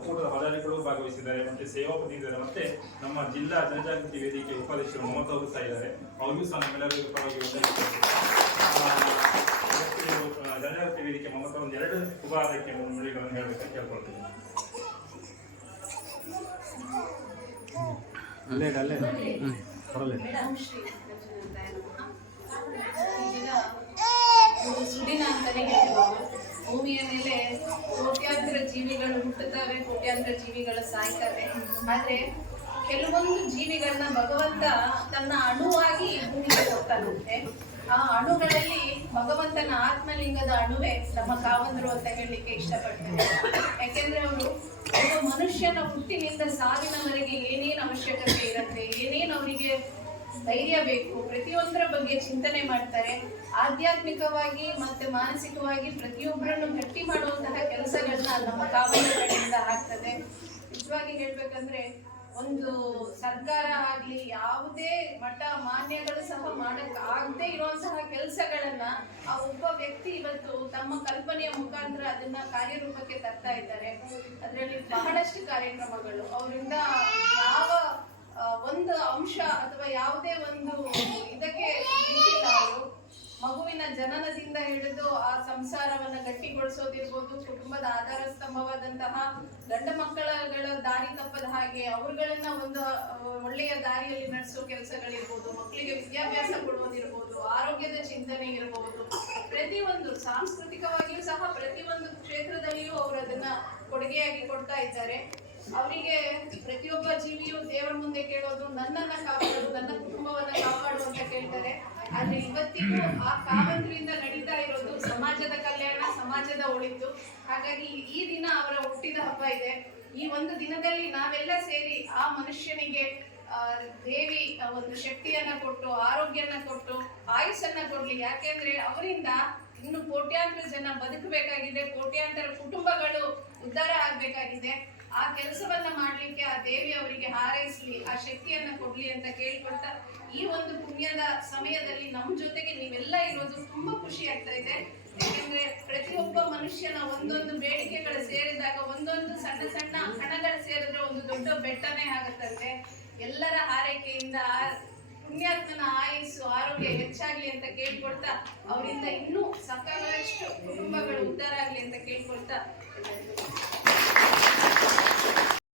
ಒಕ್ಕೂಟದ ಪದಾಧಿಕಾರಿಗಳು ಭಾಗವಹಿಸಿದ್ದಾರೆ. ಮತ್ತೆ ಸೇವಾ ಪ್ರತಿನಿಧಿದ್ದಾರೆ ಮತ್ತೆ ನಮ್ಮ ಜಿಲ್ಲಾ ಜನಜಾಗೃತಿ ವೇದಿಕೆ ಉಪಾಧ್ಯಕ್ಷರು ಮಮತಾ ಅವರು ಸಹ ಇದ್ದಾರೆ. ಅವರಿಗೂ ಸಹ ನಮ್ಮೆಲ್ಲರಿಗೂ ಪರವಾಗಿ ಜನಜಾಗೃತಿ ವೇದಿಕೆ ಮಮತಾ ಒಂದು ಎರಡು ಶುಭ ಆರೈಕೆ ನುಡಿಗಳನ್ನು ಹೇಳಬೇಕಂತ ಕೇಳ್ಕೊಳ್ತೀನಿ. ಅಲ್ಲೇ ಅಲ್ಲೇ ಇಡು. ಸುಡಿನ ಅಂತಾನೆ ಹೇಳ್ಬೋದು. ಭೂಮಿಯ ಮೇಲೆ ಜೀವಿಗಳು ಹುಟ್ಟುತ್ತವೆ ಕೋಟ್ಯಾಂತರ ಜೀವಿಗಳು ಸಾಯ್ತವೆ. ಆದ್ರೆ ಕೆಲವೊಂದು ಜೀವಿಗಳನ್ನ ಭಗವಂತ ತನ್ನ ಅಣುವಾಗಿ ಭೂಮಿಗೆ ಕೊಡ್ತಾನಂತೆ ಆ ಅಣುಗಳಲ್ಲಿ ಭಗವಂತನ ಆತ್ಮಲಿಂಗದ ಅಣುವೆ ನಮ್ಮ ಕಾವಂದರು ಅಂತ ಹೇಳಲಿಕ್ಕೆ ಇಷ್ಟಪಡ್ತಾರೆ ಯಾಕೆಂದ್ರೆ ಅವರು ಮನುಷ್ಯನ ಹುಟ್ಟಿನಿಂದ ಸಾವಿನವರೆಗೆ ಏನೇನು ಅವಶ್ಯಕತೆ ಇರುತ್ತೆ, ಏನೇನು ಅವರಿಗೆ ಧೈರ್ಯ ಬೇಕು. ಪ್ರತಿಯೊಂದರ ಬಗ್ಗೆ ಚಿಂತನೆ ಮಾಡ್ತಾರೆ. ಆಧ್ಯಾತ್ಮಿಕವಾಗಿ ಮತ್ತೆ ಮಾನಸಿಕವಾಗಿ ಪ್ರತಿಯೊಬ್ಬರನ್ನು ಗಟ್ಟಿ ಮಾಡುವಂತಹ ಕೆಲಸಗಳನ್ನ ನಮ್ಮ ಕಾವಲು ಆಗ್ತದೆ. ನಿಜವಾಗಿ ಹೇಳ್ಬೇಕಂದ್ರೆ ಒಂದು ಸರ್ಕಾರ ಆಗ್ಲಿ, ಯಾವುದೇ ಮಠ ಮಾನ್ಯಗಳು ಸಹ ಮಾಡಕ್ ಆಗದೆ ಇರುವಂತಹ ಕೆಲಸಗಳನ್ನ ಆ ಒಬ್ಬ ವ್ಯಕ್ತಿ ಇವತ್ತು ತಮ್ಮ ಕಲ್ಪನೆಯ ಮುಖಾಂತರ ಅದನ್ನ ಕಾರ್ಯರೂಪಕ್ಕೆ ತರ್ತಾ ಇದ್ದಾರೆ. ಅದರಲ್ಲಿ ಬಹಳಷ್ಟು ಕಾರ್ಯಕ್ರಮಗಳು. ಅವರಿಂದ ಯಾವ ಒಂದು ಅಂಶ ಅಥವಾ ಯಾವುದೇ ಹಿಡಿದು ಆ ಸಂಸಾರವನ್ನ ಗಟ್ಟಿಗೊಳಿಸೋದಿರ್ಬೋದು, ಕುಟುಂಬದ ಆಧಾರ ಸ್ತಂಭವಾದಂತಹ ಗಂಡ ಮಕ್ಕಳಗಳ ದಾರಿ ತಪ್ಪದ ಹಾಗೆ ಅವರುಗಳನ್ನ ಒಂದು ಒಳ್ಳೆಯ ದಾರಿಯಲ್ಲಿ ನಡೆಸೋ ಕೆಲಸಗಳಿರ್ಬೋದು, ಮಕ್ಕಳಿಗೆ ವಿದ್ಯಾಭ್ಯಾಸ ಕೊಡುವುದಿರ್ಬೋದು, ಆರೋಗ್ಯದ ಚಿಂತನೆ ಇರಬಹುದು ಪ್ರತಿಯೊಂದು ಸಾಂಸ್ಕೃತಿಕವಾಗಿಯೂ ಸಹ ಪ್ರತಿಯೊಂದು ಕ್ಷೇತ್ರದಲ್ಲಿಯೂ ಅವರು ಅದನ್ನ ಕೊಡುಗೆಯಾಗಿ ಕೊಡ್ತಾ ಇದ್ದಾರೆ. ಅವರಿಗೆ ಪ್ರತಿಯೊಬ್ಬ ಜೀವಿಯು ದೇವರ ಮುಂದೆ ಕೇಳೋದು, ನನ್ನನ್ನ ಕಾಪಾಡು ನನ್ನ ಕುಟುಂಬವನ್ನ ಕಾಪಾಡು ಅಂತ ಕೇಳ್ತಾರೆ. ಆದ್ರೆ ಇವತ್ತಿಗೂ ಆ ಕಾವಂತರಿಂದ ನಡೀತಾ ಇರೋದು ಸಮಾಜದ ಕಲ್ಯಾಣ, ಸಮಾಜದ ಉಳಿತು ಹಾಗಾಗಿ ಈ ದಿನ ಅವರ ಹುಟ್ಟಿದ ಹಬ್ಬ ಇದೆ. ಈ ಒಂದು ದಿನದಲ್ಲಿ ನಾವೆಲ್ಲ ಸೇರಿ ಆ ಮನುಷ್ಯನಿಗೆ ದೇವಿ ಒಂದು ಶಕ್ತಿಯನ್ನ ಕೊಟ್ಟು, ಆರೋಗ್ಯನ ಕೊಟ್ಟು, ಆಯುಸ್ಸನ್ನ ಕೊಡ್ಲಿ. ಯಾಕೆಂದ್ರೆ ಅವರಿಂದ ಇನ್ನು ಕೋಟ್ಯಾಂತರ ಜನ ಬದುಕಬೇಕಾಗಿದೆ. ಕೋಟ್ಯಾಂತರ ಕುಟುಂಬಗಳು ಉದ್ಧಾರ ಆಗ್ಬೇಕಾಗಿದೆ. ಆ ಕೆಲಸವನ್ನ ಮಾಡ್ಲಿಕ್ಕೆ ಆ ದೇವಿ ಅವರಿಗೆ ಹಾರೈಸ್ಲಿ, ಆ ಶಕ್ತಿಯನ್ನ ಕೊಡ್ಲಿ ಅಂತ ಕೇಳ್ಕೊಳ್ತಾ ಈ ಒಂದು ಪುಣ್ಯದ ಸಮಯದಲ್ಲಿ ನಮ್ಮ ಜೊತೆಗೆ ನೀವೆಲ್ಲ ಇರೋದು ತುಂಬಾ ಖುಷಿ ಆಗ್ತಾ ಇದೆ. ಯಾಕೆಂದ್ರೆ ಪ್ರತಿಯೊಬ್ಬ ಮನುಷ್ಯನ ಒಂದೊಂದು ಬೇಡಿಕೆಗಳು ಸೇರಿದಾಗ, ಒಂದೊಂದು ಸಣ್ಣ ಸಣ್ಣ ಹಣಗಳು ಸೇರಿದ್ರೆ ಒಂದು ದೊಡ್ಡ ಬೆಟ್ಟನೇ ಆಗುತ್ತಂತೆ ಎಲ್ಲರ ಆರೈಕೆಯಿಂದ ಪುಣ್ಯಾತ್ಮನ ಆಯಸ್ಸು, ಆರೋಗ್ಯ ಹೆಚ್ಚಾಗ್ಲಿ ಅಂತ ಕೇಳ್ಕೊಳ್ತಾ, ಅವರಿಂದ ಇನ್ನೂ ಸಕಾಲಷ್ಟು ಕುಟುಂಬಗಳು ಉದ್ಧಾರ ಆಗ್ಲಿ ಅಂತ ಕೇಳ್ಕೊಳ್ತಾ